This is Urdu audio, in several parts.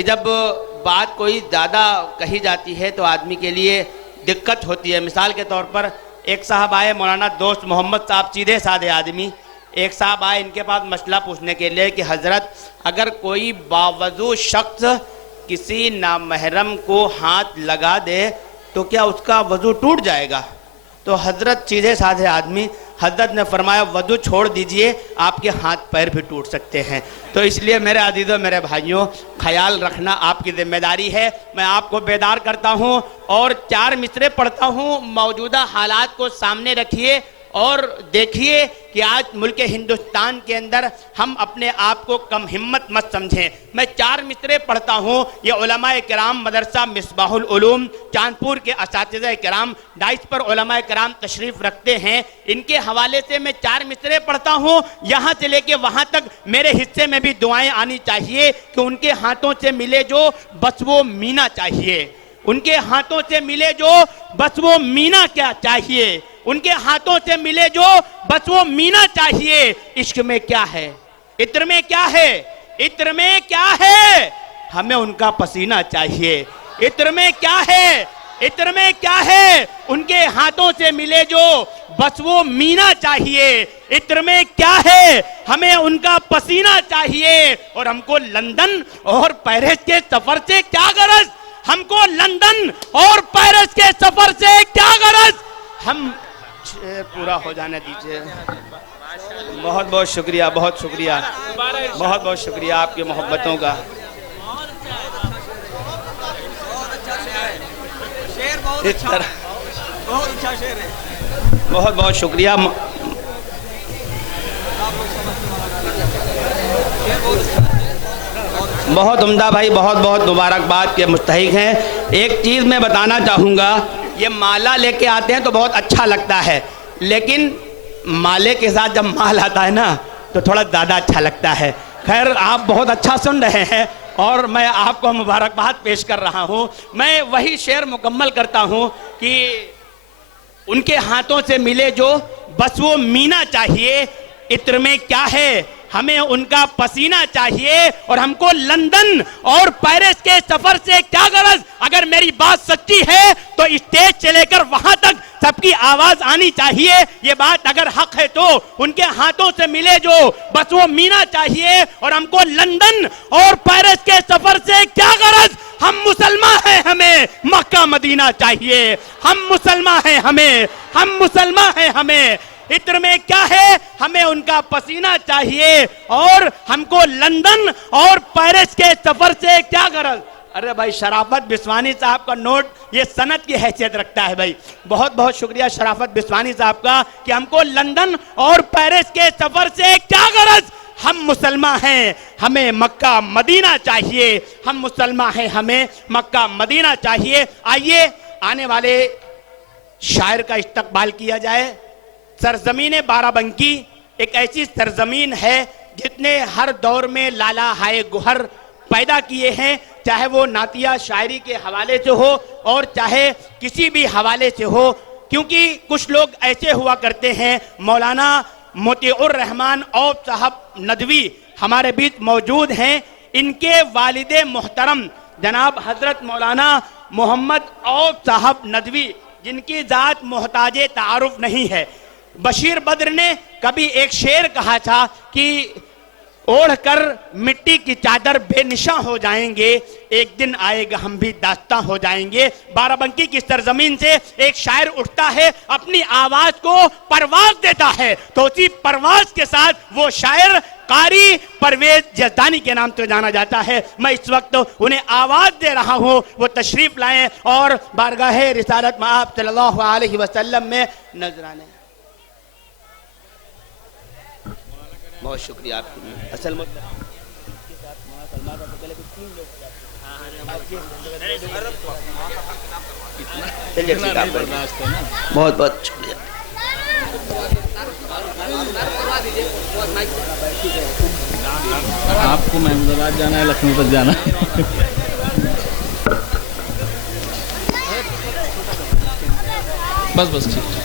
کہ جب بات کوئی زیادہ کہی جاتی ہے تو آدمی کے لیے دقت ہوتی ہے. مثال کے طور پر ایک صاحب آئے, مولانا دوست محمد صاحب, سیدھے سادے آدمی. ایک صاحب آئے ان کے پاس مسئلہ پوچھنے کے لیے کہ حضرت اگر کوئی باوضو شخص کسی نامحرم کو ہاتھ لگا دے تو کیا اس کا وضو ٹوٹ جائے گا؟ تو حضرت سیدھے سادے آدمی, حضرت نے فرمایا وضو چھوڑ دیجئے, آپ کے ہاتھ پیر بھی ٹوٹ سکتے ہیں. تو اس لیے میرے عزیزوں, میرے بھائیوں, خیال رکھنا آپ کی ذمہ داری ہے. میں آپ کو بیدار کرتا ہوں اور 4 مصرے پڑھتا ہوں. موجودہ حالات کو سامنے رکھیے اور دیکھیے کہ آج ملک ہندوستان کے اندر ہم اپنے آپ کو کم ہمت مت سمجھیں. میں 4 مصرے پڑھتا ہوں. یہ علماء کرام مدرسہ مصباح العلوم چاندپور کے اساتذہ کرام, ڈائس پر علماء کرام تشریف رکھتے ہیں, ان کے حوالے سے میں 4 مصرے پڑھتا ہوں. یہاں سے لے کے وہاں تک میرے حصے میں بھی دعائیں آنی چاہیے کہ ان کے ہاتھوں سے ملے جو بس وہ مینا چاہیے. ان کے ہاتھوں سے ملے جو بس وہ مینا کیا چاہیے. ان کے ہاتھوں سے ملے جو بس وہ مینا چاہیے. عشق میں کیا ہے, عطر میں کیا ہے, عطر میں کیا ہے, ہمیں ان کا پسینہ چاہیے. عطر میں کیا ہے, عطر میں کیا ہے, ان کے ہاتھوں سے ملے جو بس وہ مینا چاہیے. عطر میں کیا ہے, ہمیں ان کا پسینہ چاہیے. اور ہم کو لندن اور پیرس کے سفر سے کیا غرض, ہم کو لندن اور پیرس کے سفر سے کیا غرض. ہم پورا ہو جانے دیجئے. بہت بہت شکریہ, بہت شکریہ, بہت بہت شکریہ آپ کی محبتوں کا. بہت بہت شکریہ. بہت عمدہ بھائی, بہت بہت مبارکباد کے مستحق ہیں. ایک چیز میں بتانا چاہوں گا, یہ مالا لے کے آتے ہیں تو بہت اچھا لگتا ہے, لیکن مالے کے ساتھ جب مال آتا ہے نا تو تھوڑا زیادہ اچھا لگتا ہے. خیر, آپ بہت اچھا سن رہے ہیں اور میں آپ کو مبارکباد پیش کر رہا ہوں. میں وہی شعر مکمل کرتا ہوں کہ ان کے ہاتھوں سے ملے جو بس وہ مینا چاہیے. عطر میں کیا ہے, ہمیں ان کا پسینہ چاہیے. اور ہم کو لندن اور پیرس کے سفر سے کیا غرض. اگر میری بات سچی ہے تو اسٹیج سے لے کر وہاں تک سب کی آواز آنی چاہیے. یہ بات اگر حق ہے تو ان کے ہاتھوں سے ملے جو بس وہ مینا چاہیے. اور ہم کو لندن اور پیرس کے سفر سے کیا غرض. ہم مسلمان ہیں, ہمیں مکہ مدینہ چاہیے. ہم مسلمان ہیں, ہم مسلمان ہیں, ہمیں عطر میں کیا ہے, ہمیں ان کا پسینہ چاہیے. اور ہم کو لندن اور پیرس کے سفر سے کیا غرض. ارے بھائی, شرافت بسوانی صاحب کا نوٹ یہ سند کی حیثیت رکھتا ہے بھائی. بہت بہت شکریہ شرافت بسوانی صاحب کا کہ ہم کو لندن اور پیرس کے سفر سے کیا غرض. ہم مسلمان ہیں, ہمیں مکہ مدینہ چاہیے. ہم مسلمان ہیں, ہمیں مکہ مدینہ چاہیے. آئیے آنے والے شاعر کا استقبال کیا جائے. سرزمین بارہ بنکی ایک ایسی سرزمین ہے جس نے ہر دور میں لالا ہائے گوہر پیدا کیے ہیں, چاہے وہ نعتیہ شاعری کے حوالے سے ہو اور چاہے کسی بھی حوالے سے ہو. کیونکہ کچھ لوگ ایسے ہوا کرتے ہیں. مولانا مطیع الرحمن اوف صاحب ندوی ہمارے بیچ موجود ہیں. ان کے والد محترم جناب حضرت مولانا محمد اوف صاحب ندوی, جن کی ذات محتاج تعارف نہیں ہے. بشیر بدر نے کبھی ایک شعر کہا تھا کہ اوڑھ کر مٹی کی چادر بے نشاں ہو جائیں گے, ایک دن آئے گا ہم بھی داستاں ہو جائیں گے. بارہ بنکی کی سرزمین سے ایک شاعر اٹھتا ہے, اپنی آواز کو پرواز دیتا ہے, تو اسی پرواز کے ساتھ وہ شاعر قاری پرویز یزدانی کے نام سے جانا جاتا ہے. میں اس وقت انہیں آواز دے رہا ہوں, وہ تشریف لائیں اور بارگاہ رسالت مآب صلی اللہ علیہ وسلم میں نذرانے. بہت شکریہ آپ کی. اصل بہت بہت شکریہ. آپ کو محمود جانا ہے, لکھنؤ تک جانا ہے. بس ٹھیک.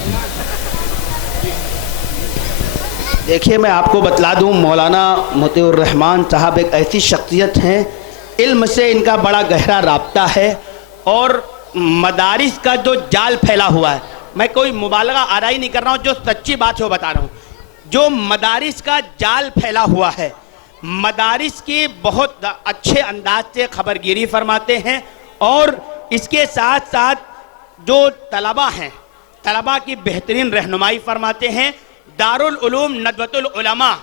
دیکھیے, میں آپ کو بتلا دوں, مولانا مطیع الرحمن صاحب ایک ایسی شخصیت ہیں علم سے ان کا بڑا گہرا رابطہ ہے، اور مدارس کا جو جال پھیلا ہوا ہے، میں کوئی مبالغہ آرائی نہیں کر رہا ہوں، جو سچی بات ہے وہ بتا رہا ہوں، جو مدارس کا جال پھیلا ہوا ہے، مدارس کی بہت اچھے انداز سے خبر گیری فرماتے ہیں، اور اس کے ساتھ ساتھ جو طلبہ ہیں، طلبہ کی بہترین رہنمائی فرماتے ہیں۔ دارالعلوم ندوۃ العلماء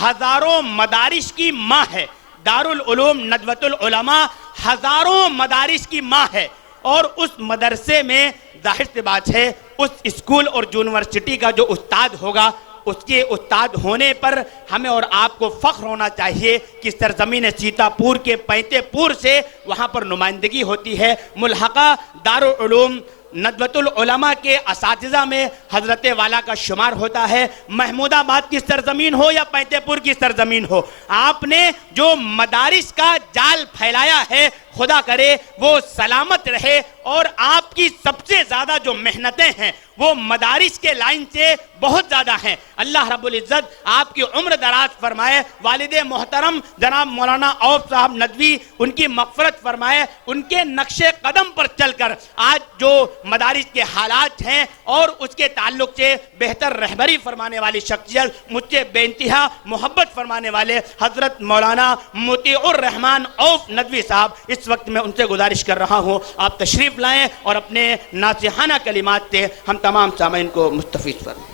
ہزاروں مدارس کی ماں ہے، دارالعلوم ندوۃ العلماء ہزاروں مدارس کی ماں ہے، اور اس مدرسے میں ظاہر سی بات ہے اس اسکول اور یونیورسٹی کا جو استاد ہوگا، اس کے استاد ہونے پر ہمیں اور آپ کو فخر ہونا چاہیے کہ سرزمین سیتا پور کے پینتے پور سے وہاں پر نمائندگی ہوتی ہے۔ ملحقہ دارالعلوم ندوۃ العلماء کے اساتذہ میں حضرت والا کا شمار ہوتا ہے۔ محمود آباد کی سرزمین ہو یا پینتے پور کی سرزمین ہو، آپ نے جو مدارس کا جال پھیلایا ہے، خدا کرے وہ سلامت رہے، اور آپ کی سب سے زیادہ جو محنتیں ہیں وہ مدارس کے لائن سے بہت زیادہ ہیں۔ اللہ رب العزت آپ کی عمر دراز فرمائے، والد محترم جناب مولانا عوف صاحب ندوی ان کی مغفرت فرمائے، ان کے نقش قدم پر چل کر آج جو مدارس کے حالات ہیں اور اس کے تعلق سے بہتر رہبری فرمانے والی شخصیت، مجھ سے بے انتہا محبت فرمانے والے حضرت مولانا مطیع الرحمن عوف ندوی صاحب، اس وقت میں ان سے گزارش کر رہا ہوں آپ تشریف لائیں اور اپنے ناصحانہ کلمات سے ہم تمام سامعین کو مستفیض فرمائیں۔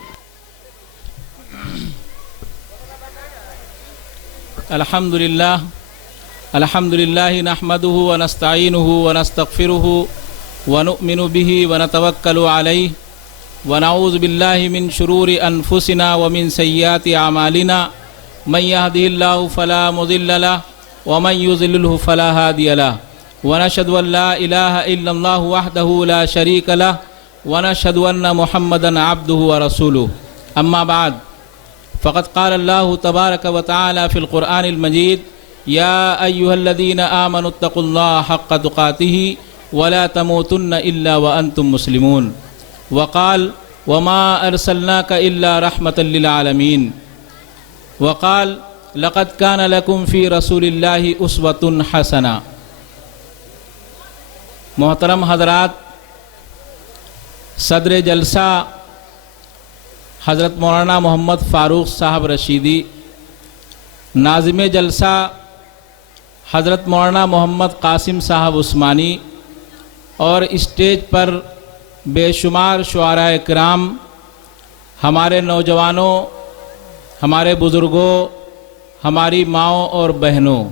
الحمدللہ نحمده ونستعینه ونستغفره ونؤمن به ونتوکل علیہ ونعوذ باللہ من شرور انفسنا ومن سیئات اعمالنا من يهده الله فلا مضل له ومن يضلل فلا هادي له ونشهد ان لا اله الا الله وحده لا شريك له ونشهد ان محمدا عبده ورسوله اما بعد فقد قال الله تبارك وتعالى في القرآن المجيد يا أيها الذين آمنوا اتقوا الله حق تقاته ولا تموتن إلا وأنتم مسلمون وقال وما أرسلناك إلا رحمة للعالمين وقال لقد كان لكم في رسول الله أسوة حسنة۔ محترم حضرات، صدر جلسہ حضرت مولانا محمد فاروق صاحب رشیدی، ناظم جلسہ حضرت مولانا محمد قاسم صاحب عثمانی، اور اسٹیج پر بے شمار شعراء کرام، ہمارے نوجوانوں، ہمارے بزرگوں، ہماری ماؤں اور بہنوں،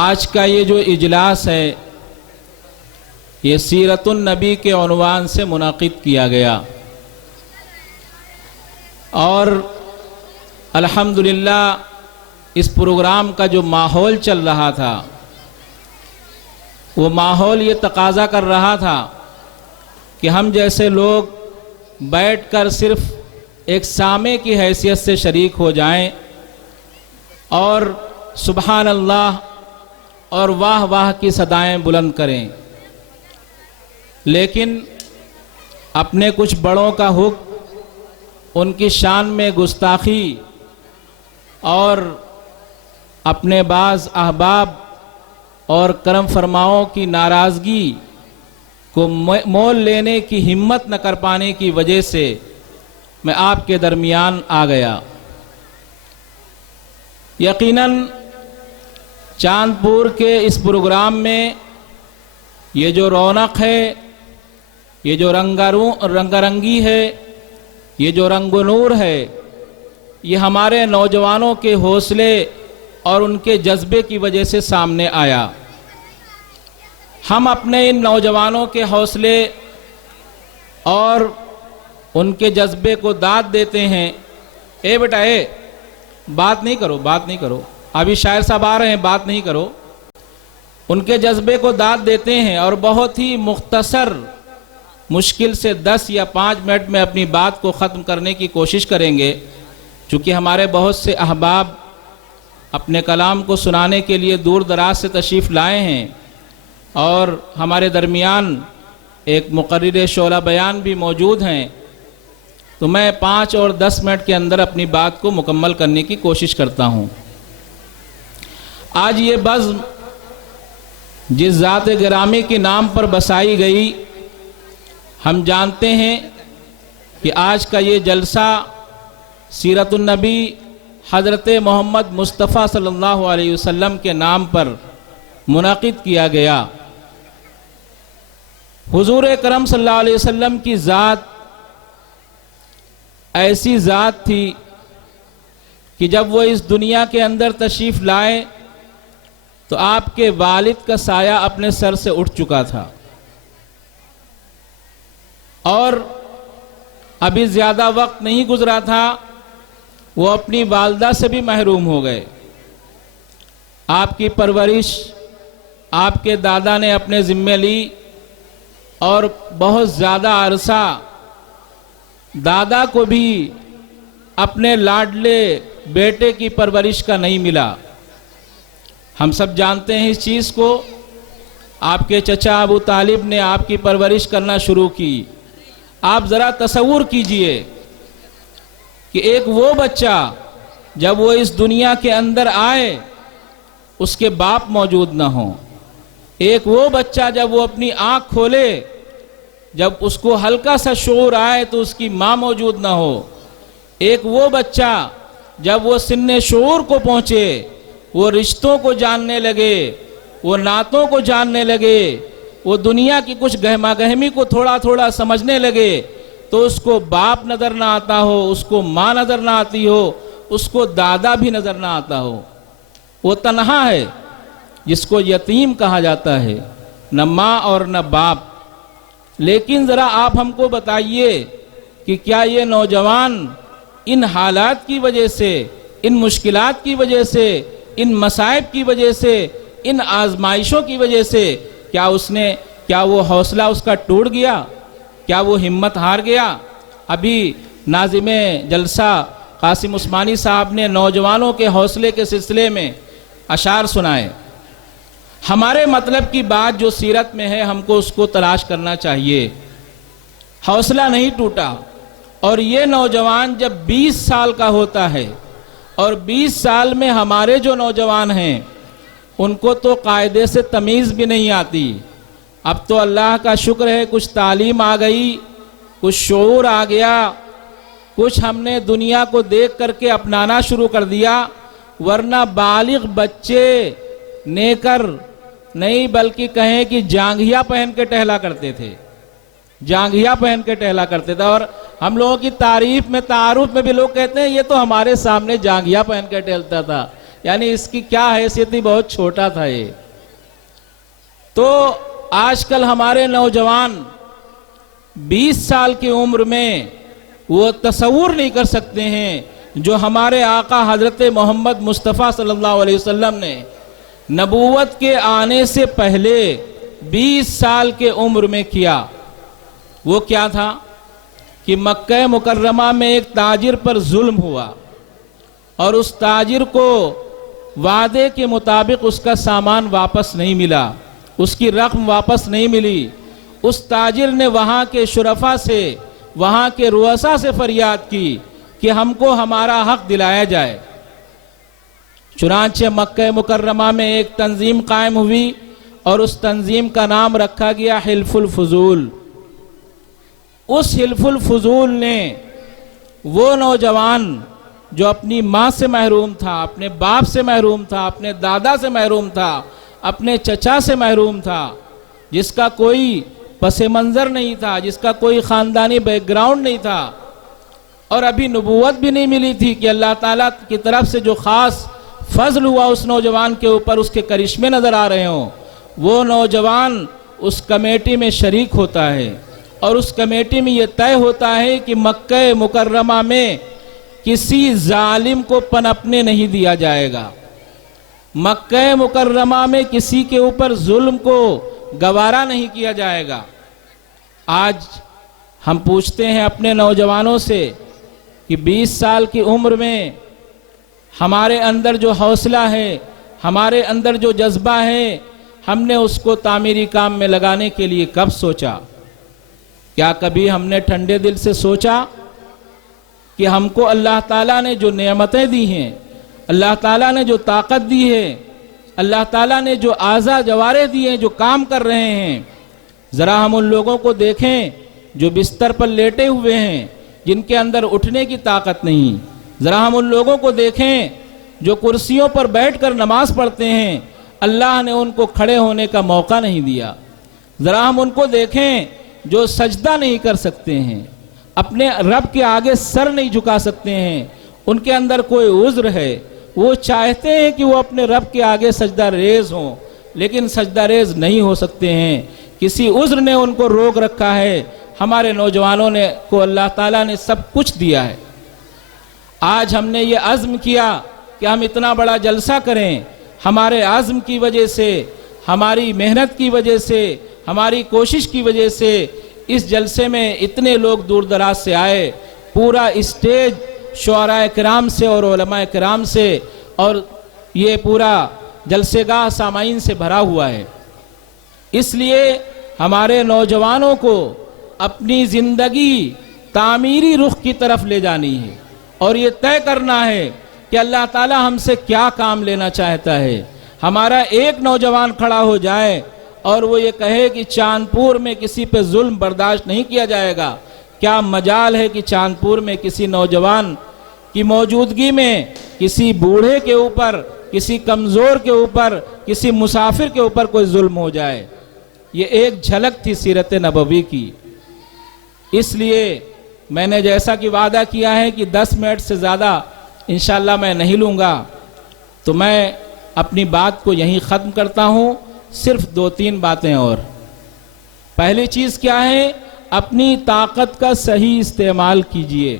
آج کا یہ جو اجلاس ہے یہ سیرت النبی کے عنوان سے منعقد کیا گیا، اور الحمدللہ اس پروگرام کا جو ماحول چل رہا تھا وہ ماحول یہ تقاضا کر رہا تھا کہ ہم جیسے لوگ بیٹھ کر صرف ایک سامع کی حیثیت سے شریک ہو جائیں اور سبحان اللہ اور واہ واہ کی صدائیں بلند کریں، لیکن اپنے کچھ بڑوں کا حکم، ان کی شان میں گستاخی اور اپنے بعض احباب اور کرم فرماؤں کی ناراضگی کو مول لینے کی ہمت نہ کر پانے کی وجہ سے میں آپ کے درمیان آ گیا۔ یقیناً چاندپور کے اس پروگرام میں یہ جو رونق ہے، یہ جو رنگا رنگی ہے، یہ جو رنگ و نور ہے، یہ ہمارے نوجوانوں کے حوصلے اور ان کے جذبے کی وجہ سے سامنے آیا۔ ہم اپنے ان نوجوانوں کے حوصلے اور ان کے جذبے کو داد دیتے ہیں۔ اے بیٹا اے، بات نہیں کرو، ابھی شاعر صاحب آ رہے ہیں، بات نہیں کرو۔ ان کے جذبے کو داد دیتے ہیں اور بہت ہی مختصر، مشکل سے 10 یا 5 منٹ میں اپنی بات کو ختم کرنے کی کوشش کریں گے، چونکہ ہمارے بہت سے احباب اپنے کلام کو سنانے کے لیے دور دراز سے تشریف لائے ہیں، اور ہمارے درمیان ایک مقرر شعلہ بیان بھی موجود ہیں، تو میں 5 اور 10 منٹ کے اندر اپنی بات کو مکمل کرنے کی کوشش کرتا ہوں۔ آج یہ بزم جس ذات گرامی کے نام پر بسائی گئی، ہم جانتے ہیں کہ آج کا یہ جلسہ سیرت النبی حضرت محمد مصطفیٰ صلی اللہ علیہ وسلم کے نام پر منعقد کیا گیا۔ حضور اکرم صلی اللہ علیہ وسلم کی ذات ایسی ذات تھی کہ جب وہ اس دنیا کے اندر تشریف لائے تو آپ کے والد کا سایہ اپنے سر سے اٹھ چکا تھا، اور ابھی زیادہ وقت نہیں گزرا تھا وہ اپنی والدہ سے بھی محروم ہو گئے۔ آپ کی پرورش آپ کے دادا نے اپنے ذمے لی، اور بہت زیادہ عرصہ دادا کو بھی اپنے لاڈلے بیٹے کی پرورش کا نہیں ملا۔ ہم سب جانتے ہیں اس چیز کو۔ آپ کے چچا ابو طالب نے آپ کی پرورش کرنا شروع کی۔ آپ ذرا تصور کیجئے کہ ایک وہ بچہ جب وہ اس دنیا کے اندر آئے اس کے باپ موجود نہ ہوں، ایک وہ بچہ جب وہ اپنی آنکھ کھولے، جب اس کو ہلکا سا شعور آئے تو اس کی ماں موجود نہ ہو، ایک وہ بچہ جب وہ سن شعور کو پہنچے، وہ رشتوں کو جاننے لگے، وہ نعتوں کو جاننے لگے، وہ دنیا کی کچھ گہما گہمی کو تھوڑا تھوڑا سمجھنے لگے، تو اس کو باپ نظر نہ آتا ہو، اس کو ماں نظر نہ آتی ہو، اس کو دادا بھی نظر نہ آتا ہو، وہ تنہا ہے، جس کو یتیم کہا جاتا ہے، نہ ماں اور نہ باپ۔ لیکن ذرا آپ ہم کو بتائیے کہ کیا یہ نوجوان ان حالات کی وجہ سے، ان مشکلات کی وجہ سے، ان مصائب کی وجہ سے، ان آزمائشوں کی وجہ سے کیا وہ حوصلہ اس کا ٹوٹ گیا؟ کیا وہ ہمت ہار گیا؟ ابھی ناظم جلسہ قاسم عثمانی صاحب نے نوجوانوں کے حوصلے کے سلسلے میں اشعار سنائے۔ ہمارے مطلب کی بات جو سیرت میں ہے ہم کو اس کو تلاش کرنا چاہیے۔ حوصلہ نہیں ٹوٹا، اور یہ نوجوان جب 20 سال کا ہوتا ہے، اور 20 سال میں ہمارے جو نوجوان ہیں ان کو تو قاعدے سے تمیز بھی نہیں آتی۔ اب تو اللہ کا شکر ہے کچھ تعلیم آ گئی، کچھ شعور آ گیا، کچھ ہم نے دنیا کو دیکھ کر کے اپنانا شروع کر دیا، ورنہ بالغ بچے نیکر نہیں بلکہ کہیں کہ جانگھیا پہن کے ٹہلا کرتے تھے، جانگھیا پہن کے ٹہلا کرتے تھے۔ اور ہم لوگوں کی تعریف میں، تعارف میں بھی لوگ کہتے ہیں یہ تو ہمارے سامنے جانگھیا پہن کے ٹہلتا تھا، یعنی اس کی کیا حیثیت تھی، بہت چھوٹا تھا یہ۔ تو آج کل ہمارے نوجوان 20 سال کی عمر میں وہ تصور نہیں کر سکتے ہیں جو ہمارے آقا حضرت محمد مصطفیٰ صلی اللہ علیہ وسلم نے نبوت کے آنے سے پہلے 20 سال کے عمر میں کیا۔ وہ کیا تھا کہ مکہ مکرمہ میں ایک تاجر پر ظلم ہوا، اور اس تاجر کو وعدے کے مطابق اس کا سامان واپس نہیں ملا، اس کی رقم واپس نہیں ملی۔ اس تاجر نے وہاں کے شرفاء سے، وہاں کے رؤساء سے فریاد کی کہ ہم کو ہمارا حق دلایا جائے۔ چنانچہ مکہ مکرمہ میں ایک تنظیم قائم ہوئی، اور اس تنظیم کا نام رکھا گیا حلف الفضول۔ اس حلف الفضول نے وہ نوجوان جو اپنی ماں سے محروم تھا، اپنے باپ سے محروم تھا، اپنے دادا سے محروم تھا، اپنے چچا سے محروم تھا، جس کا کوئی پس منظر نہیں تھا، جس کا کوئی خاندانی بیک گراؤنڈ نہیں تھا، اور ابھی نبوت بھی نہیں ملی تھی کہ اللہ تعالیٰ کی طرف سے جو خاص فضل ہوا اس نوجوان کے اوپر، اس کے کرشمے نظر آ رہے ہوں، وہ نوجوان اس کمیٹی میں شریک ہوتا ہے، اور اس کمیٹی میں یہ طے ہوتا ہے کہ مکہ مکرمہ میں کسی ظالم کو پنپنے نہیں دیا جائے گا، مکہ مکرمہ میں کسی کے اوپر ظلم کو گوارا نہیں کیا جائے گا۔ آج ہم پوچھتے ہیں اپنے نوجوانوں سے کہ 20 سال کی عمر میں ہمارے اندر جو حوصلہ ہے، ہمارے اندر جو جذبہ ہے، ہم نے اس کو تعمیری کام میں لگانے کے لیے کب سوچا؟ کیا کبھی ہم نے ٹھنڈے دل سے سوچا کہ ہم کو اللہ تعالیٰ نے جو نعمتیں دی ہیں، اللہ تعالیٰ نے جو طاقت دی ہے، اللہ تعالیٰ نے جو اعضاء جوارح دیے ہیں جو کام کر رہے ہیں، ذرا ہم ان لوگوں کو دیکھیں جو بستر پر لیٹے ہوئے ہیں، جن کے اندر اٹھنے کی طاقت نہیں، ذرا ہم ان لوگوں کو دیکھیں جو کرسیوں پر بیٹھ کر نماز پڑھتے ہیں، اللہ نے ان کو کھڑے ہونے کا موقع نہیں دیا، ذرا ہم ان کو دیکھیں جو سجدہ نہیں کر سکتے ہیں، اپنے رب کے آگے سر نہیں جھکا سکتے ہیں، ان کے اندر کوئی عذر ہے، وہ چاہتے ہیں کہ وہ اپنے رب کے آگے سجدہ ریز ہوں لیکن سجدہ ریز نہیں ہو سکتے ہیں، کسی عذر نے ان کو روک رکھا ہے۔ ہمارے نوجوانوں کو اللہ تعالیٰ نے سب کچھ دیا ہے۔ آج ہم نے یہ عزم کیا کہ ہم اتنا بڑا جلسہ کریں، ہمارے عزم کی وجہ سے، ہماری محنت کی وجہ سے، ہماری کوشش کی وجہ سے اس جلسے میں اتنے لوگ دور دراز سے آئے، پورا اسٹیج شعراء کرام سے اور علماء کرام سے اور یہ پورا جلسے گاہ سامعین سے بھرا ہوا ہے۔ اس لیے ہمارے نوجوانوں کو اپنی زندگی تعمیری رخ کی طرف لے جانی ہے اور یہ طے کرنا ہے کہ اللہ تعالی ہم سے کیا کام لینا چاہتا ہے۔ ہمارا ایک نوجوان کھڑا ہو جائے اور وہ یہ کہے کہ چاندپور میں کسی پہ ظلم برداشت نہیں کیا جائے گا، کیا مجال ہے کہ چاندپور میں کسی نوجوان کی موجودگی میں کسی بوڑھے کے اوپر، کسی کمزور کے اوپر، کسی مسافر کے اوپر کوئی ظلم ہو جائے۔ یہ ایک جھلک تھی سیرت نبوی کی۔ اس لیے میں نے جیسا کہ وعدہ کیا ہے کہ 10 منٹ سے زیادہ انشاءاللہ میں نہیں لوں گا، تو میں اپنی بات کو یہیں ختم کرتا ہوں، صرف 2-3 باتیں اور۔ پہلی چیز کیا ہے؟ اپنی طاقت کا صحیح استعمال کیجئے،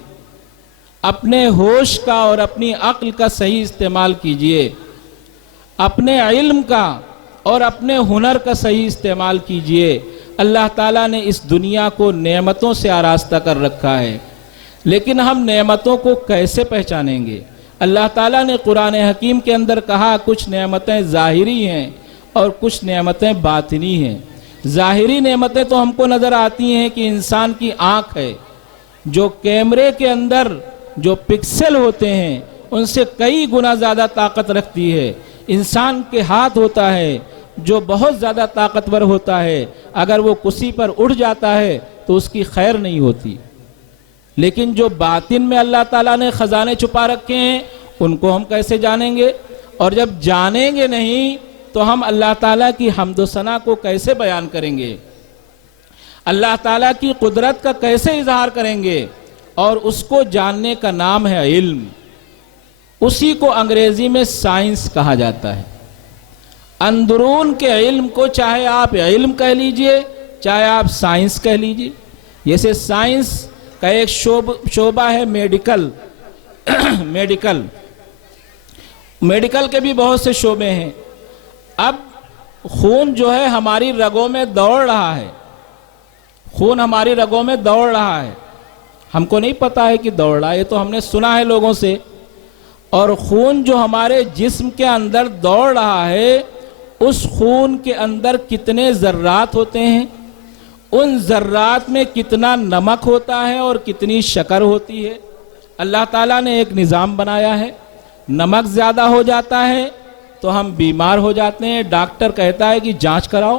اپنے ہوش کا اور اپنی عقل کا صحیح استعمال کیجئے، اپنے علم کا اور اپنے ہنر کا صحیح استعمال کیجئے۔ اللہ تعالیٰ نے اس دنیا کو نعمتوں سے آراستہ کر رکھا ہے، لیکن ہم نعمتوں کو کیسے پہچانیں گے؟ اللہ تعالیٰ نے قرآن حکیم کے اندر کہا کچھ نعمتیں ظاہری ہیں اور کچھ نعمتیں باطنی ہیں۔ ظاہری نعمتیں تو ہم کو نظر آتی ہیں کہ انسان کی آنکھ ہے جو کیمرے کے اندر جو پکسل ہوتے ہیں ان سے کئی گنا زیادہ طاقت رکھتی ہے۔ انسان کے ہاتھ ہوتا ہے جو بہت زیادہ طاقتور ہوتا ہے، اگر وہ کسی پر اڑ جاتا ہے تو اس کی خیر نہیں ہوتی۔ لیکن جو باطن میں اللہ تعالیٰ نے خزانے چھپا رکھے ہیں ان کو ہم کیسے جانیں گے؟ اور جب جانیں گے نہیں تو ہم اللہ تعالیٰ کی حمد و ثنا کو کیسے بیان کریں گے؟ اللہ تعالیٰ کی قدرت کا کیسے اظہار کریں گے؟ اور اس کو جاننے کا نام ہے علم۔ اسی کو انگریزی میں سائنس کہا جاتا ہے۔ اندرون کے علم کو چاہے آپ علم کہہ لیجئے چاہے آپ سائنس کہہ لیجئے۔ جیسے سائنس کا ایک شعبہ ہے میڈیکل میڈیکل کے بھی بہت سے شعبے ہیں۔ اب خون جو ہے ہماری رگوں میں دوڑ رہا ہے، خون ہماری رگوں میں دوڑ رہا ہے، ہم کو نہیں پتا ہے کہ دوڑ رہا ہے، یہ تو ہم نے سنا ہے لوگوں سے۔ اور خون جو ہمارے جسم کے اندر دوڑ رہا ہے اس خون کے اندر کتنے ذرات ہوتے ہیں، ان ذرات میں کتنا نمک ہوتا ہے اور کتنی شکر ہوتی ہے۔ اللہ تعالیٰ نے ایک نظام بنایا ہے، نمک زیادہ ہو جاتا ہے تو ہم بیمار ہو جاتے ہیں، ڈاکٹر کہتا ہے کہ جانچ کراؤ۔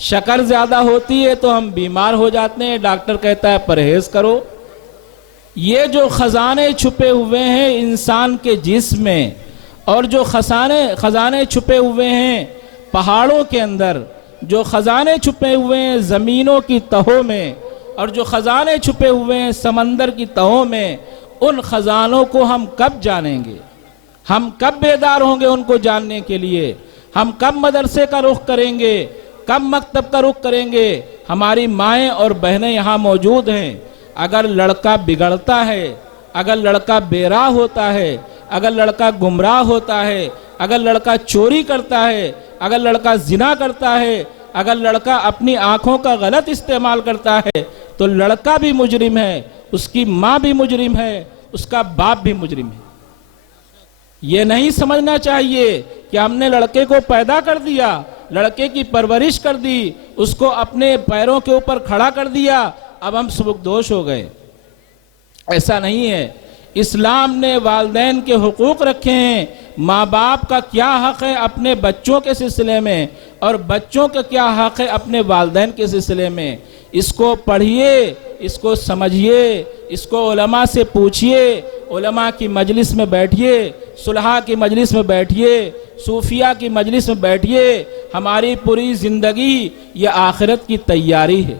شکر زیادہ ہوتی ہے تو ہم بیمار ہو جاتے ہیں، ڈاکٹر کہتا ہے پرہیز کرو۔ یہ جو خزانے چھپے ہوئے ہیں انسان کے جسم میں، اور جو خزانے چھپے ہوئے ہیں پہاڑوں کے اندر، جو خزانے چھپے ہوئے ہیں زمینوں کی تہوں میں، اور جو خزانے چھپے ہوئے ہیں سمندر کی تہوں میں، ان خزانوں کو ہم کب جانیں گے؟ ہم کب بیدار ہوں گے ان کو جاننے کے لیے؟ ہم کب مدرسے کا رخ کریں گے؟ کب مکتب کا رخ کریں گے؟ ہماری مائیں اور بہنیں یہاں موجود ہیں۔ اگر لڑکا بگڑتا ہے، اگر لڑکا بے راہ ہوتا ہے، اگر لڑکا گمراہ ہوتا ہے، اگر لڑکا چوری کرتا ہے، اگر لڑکا زنا کرتا ہے، اگر لڑکا اپنی آنکھوں کا غلط استعمال کرتا ہے تو لڑکا بھی مجرم ہے، اس کی ماں بھی مجرم ہے، اس کا باپ بھی مجرم ہے۔ یہ نہیں سمجھنا چاہیے کہ ہم نے لڑکے کو پیدا کر دیا، لڑکے کی پرورش کر دی، اس کو اپنے پیروں کے اوپر کھڑا کر دیا، اب ہم سبکدوش ہو گئے۔ ایسا نہیں ہے۔ اسلام نے والدین کے حقوق رکھے ہیں، ماں باپ کا کیا حق ہے اپنے بچوں کے سلسلے میں اور بچوں کا کیا حق ہے اپنے والدین کے سلسلے میں۔ اس کو پڑھیے، اس کو سمجھیے، اس کو علماء سے پوچھیے، علماء کی مجلس میں بیٹھیے، صلحاء کی مجلس میں بیٹھیے، صوفیاء کی مجلس میں بیٹھیے۔ ہماری پوری زندگی یہ آخرت کی تیاری ہے،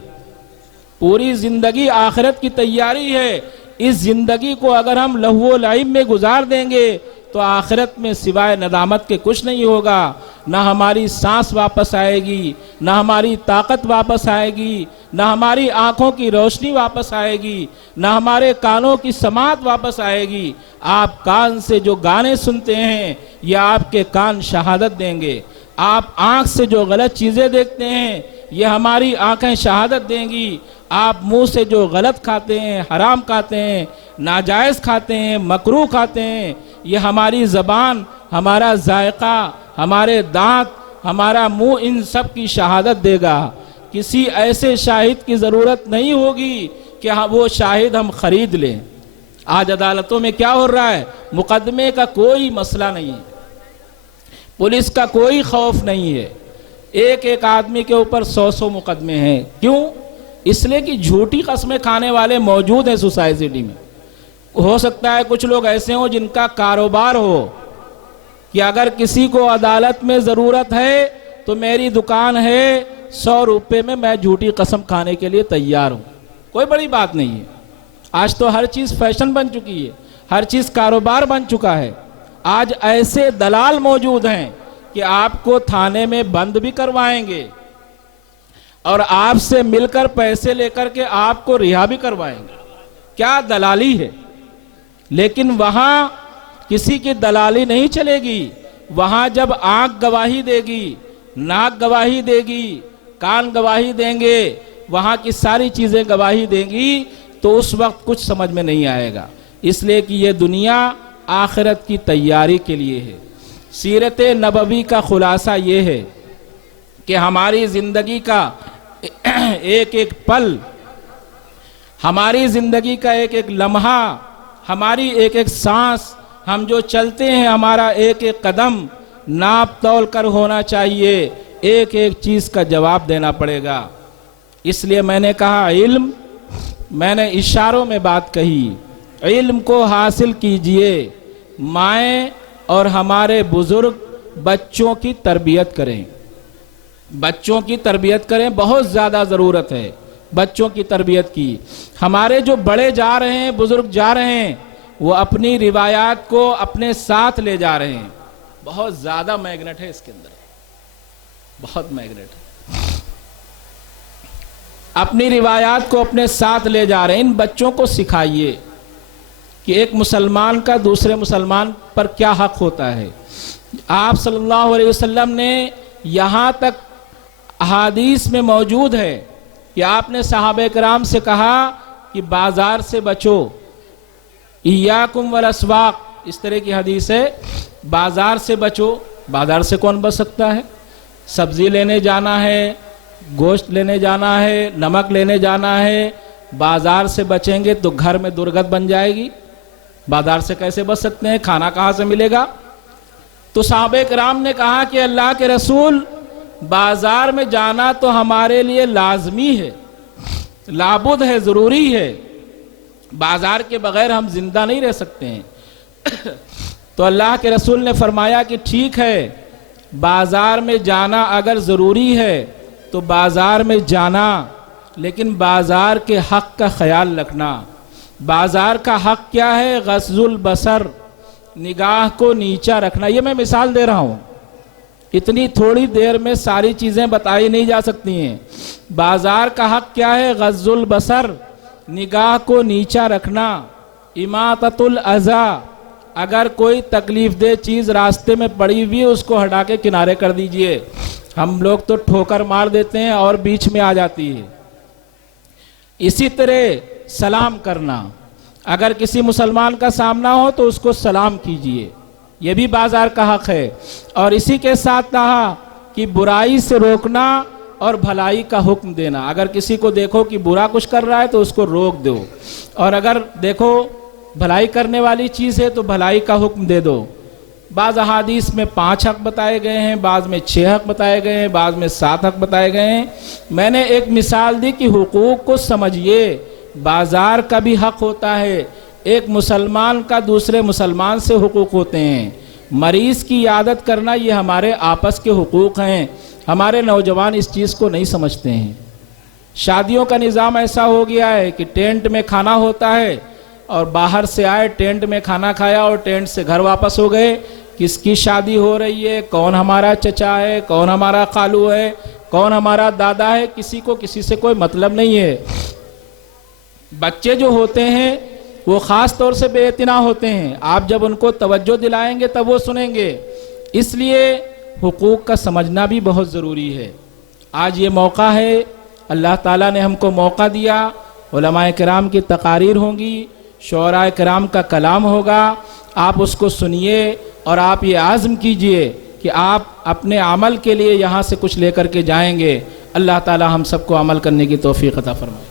پوری زندگی آخرت کی تیاری ہے۔ اس زندگی کو اگر ہم لہو و لعب میں گزار دیں گے تو آخرت میں سوائے ندامت کے کچھ نہیں ہوگا۔ نہ ہماری سانس واپس آئے گی، نہ ہماری طاقت واپس آئے گی، نہ ہماری آنکھوں کی روشنی واپس آئے گی، نہ ہمارے کانوں کی سماعت واپس آئے گی۔ آپ کان سے جو گانے سنتے ہیں یہ آپ کے کان شہادت دیں گے۔ آپ آنکھ سے جو غلط چیزیں دیکھتے ہیں یہ ہماری آنکھیں شہادت دیں گی۔ آپ منہ سے جو غلط کھاتے ہیں، حرام کھاتے ہیں، ناجائز کھاتے ہیں، مکروہ کھاتے ہیں، یہ ہماری زبان، ہمارا ذائقہ، ہمارے دانت، ہمارا منہ ان سب کی شہادت دے گا۔ کسی ایسے شاہد کی ضرورت نہیں ہوگی کہ وہ شاہد ہم خرید لیں۔ آج عدالتوں میں کیا ہو رہا ہے؟ مقدمے کا کوئی مسئلہ نہیں ہے، پولیس کا کوئی خوف نہیں ہے۔ ایک ایک آدمی کے اوپر 100 مقدمے ہیں۔ کیوں؟ اس لیے کہ جھوٹی قسمیں کھانے والے موجود ہیں سوسائٹی میں۔ ہو سکتا ہے کچھ لوگ ایسے ہوں جن کا کاروبار ہو کہ اگر کسی کو عدالت میں ضرورت ہے تو میری دکان ہے، 100 روپے میں میں جھوٹی قسم کھانے کے لیے تیار ہوں۔ کوئی بڑی بات نہیں ہے۔ آج تو ہر چیز فیشن بن چکی ہے، ہر چیز کاروبار بن چکا ہے۔ آج ایسے دلال موجود ہیں کہ آپ کو تھانے میں بند بھی کروائیں گے اور آپ سے مل کر پیسے لے کر کے آپ کو رہا بھی کروائیں گے۔ کیا دلالی ہے! لیکن وہاں کسی کی دلالی نہیں چلے گی۔ وہاں جب آنکھ گواہی دے گی، ناک گواہی دے گی، کان گواہی دیں گے، وہاں کی ساری چیزیں گواہی دیں گی تو اس وقت کچھ سمجھ میں نہیں آئے گا۔ اس لیے کہ یہ دنیا آخرت کی تیاری کے لیے ہے۔ سیرت نبوی کا خلاصہ یہ ہے کہ ہماری زندگی کا ایک ایک پل، ہماری زندگی کا ایک ایک لمحہ، ہماری ایک ایک سانس، ہم جو چلتے ہیں ہمارا ایک ایک قدم ناپ تول کر ہونا چاہیے۔ ایک ایک چیز کا جواب دینا پڑے گا۔ اس لیے میں نے کہا علم، میں نے اشاروں میں بات کہی، علم کو حاصل کیجئے۔ مائیں اور ہمارے بزرگ بچوں کی تربیت کریں، بچوں کی تربیت کریں، بہت زیادہ ضرورت ہے بچوں کی تربیت کی۔ ہمارے جو بڑے جا رہے ہیں، بزرگ جا رہے ہیں، وہ اپنی روایات کو اپنے ساتھ لے جا رہے ہیں۔ بہت زیادہ میگنیٹ ہے اس کے اندر، بہت میگنیٹ ہے۔ اپنی روایات کو اپنے ساتھ لے جا رہے ہیں۔ ان بچوں کو سکھائیے کہ ایک مسلمان کا دوسرے مسلمان پر کیا حق ہوتا ہے۔ آپ صلی اللہ علیہ وسلم نے یہاں تک احادیث میں موجود ہے کہ آپ نے صحابہ کرام سے کہا کہ بازار سے بچو، ایاکم والاسواق، اس طرح کی حدیث ہے، بازار سے بچو۔ بازار سے کون بچ سکتا ہے؟ سبزی لینے جانا ہے، گوشت لینے جانا ہے، نمک لینے جانا ہے۔ بازار سے بچیں گے تو گھر میں درگت بن جائے گی۔ بازار سے کیسے بچ سکتے ہیں؟ کھانا کہاں سے ملے گا؟ تو صحابہ کرام نے کہا کہ اللہ کے رسول، بازار میں جانا تو ہمارے لیے لازمی ہے، لابد ہے، ضروری ہے۔ بازار کے بغیر ہم زندہ نہیں رہ سکتے ہیں۔ تو اللہ کے رسول نے فرمایا کہ ٹھیک ہے، بازار میں جانا اگر ضروری ہے تو بازار میں جانا، لیکن بازار کے حق کا خیال رکھنا۔ بازار کا حق کیا ہے؟ غض البصر، نگاہ کو نیچا رکھنا۔ یہ میں مثال دے رہا ہوں، اتنی تھوڑی دیر میں ساری چیزیں بتائی نہیں جا سکتی ہیں۔ بازار کا حق کیا ہے؟ غض البصر، نگاہ کو نیچا رکھنا۔ اماطۃ الاذی، اگر کوئی تکلیف دہ چیز راستے میں پڑی ہوئی اس کو ہٹا کے کنارے کر دیجئے۔ ہم لوگ تو ٹھوکر مار دیتے ہیں اور بیچ میں آ جاتی ہے۔ اسی طرح سلام کرنا، اگر کسی مسلمان کا سامنا ہو تو اس کو سلام کیجئے، یہ بھی بازار کا حق ہے۔ اور اسی کے ساتھ کہا کہ برائی سے روکنا اور بھلائی کا حکم دینا۔ اگر کسی کو دیکھو کہ برا کچھ کر رہا ہے تو اس کو روک دو، اور اگر دیکھو بھلائی کرنے والی چیز ہے تو بھلائی کا حکم دے دو. بعض احادیث میں 5 حق بتائے گئے ہیں، بعض میں 6 حق بتائے گئے ہیں، بعض میں 7 حق بتائے گئے ہیں. میں نے ایک مثال دی کہ حقوق کو سمجھیے. بازار کا بھی حق ہوتا ہے، ایک مسلمان کا دوسرے مسلمان سے حقوق ہوتے ہیں. مریض کی عیادت کرنا یہ ہمارے آپس کے حقوق ہیں. ہمارے نوجوان اس چیز کو نہیں سمجھتے ہیں. شادیوں کا نظام ایسا ہو گیا ہے کہ ٹینٹ میں کھانا ہوتا ہے اور باہر سے آئے ٹینٹ میں کھانا کھایا اور ٹینٹ سے گھر واپس ہو گئے. کس کی شادی ہو رہی ہے، کون ہمارا چچا ہے، کون ہمارا خالو ہے، کون ہمارا دادا ہے، کسی کو کسی سے کوئی مطلب نہیں ہے. بچے جو ہوتے ہیں وہ خاص طور سے بے اعتنا ہوتے ہیں. آپ جب ان کو توجہ دلائیں گے تب وہ سنیں گے. اس لیے حقوق کا سمجھنا بھی بہت ضروری ہے. آج یہ موقع ہے، اللہ تعالیٰ نے ہم کو موقع دیا. علماء کرام کی تقاریر ہوں گی، شعراء کرام کا کلام ہوگا. آپ اس کو سنیے اور آپ یہ عزم کیجئے کہ آپ اپنے عمل کے لیے یہاں سے کچھ لے کر کے جائیں گے. اللہ تعالیٰ ہم سب کو عمل کرنے کی توفیق عطا فرمائے.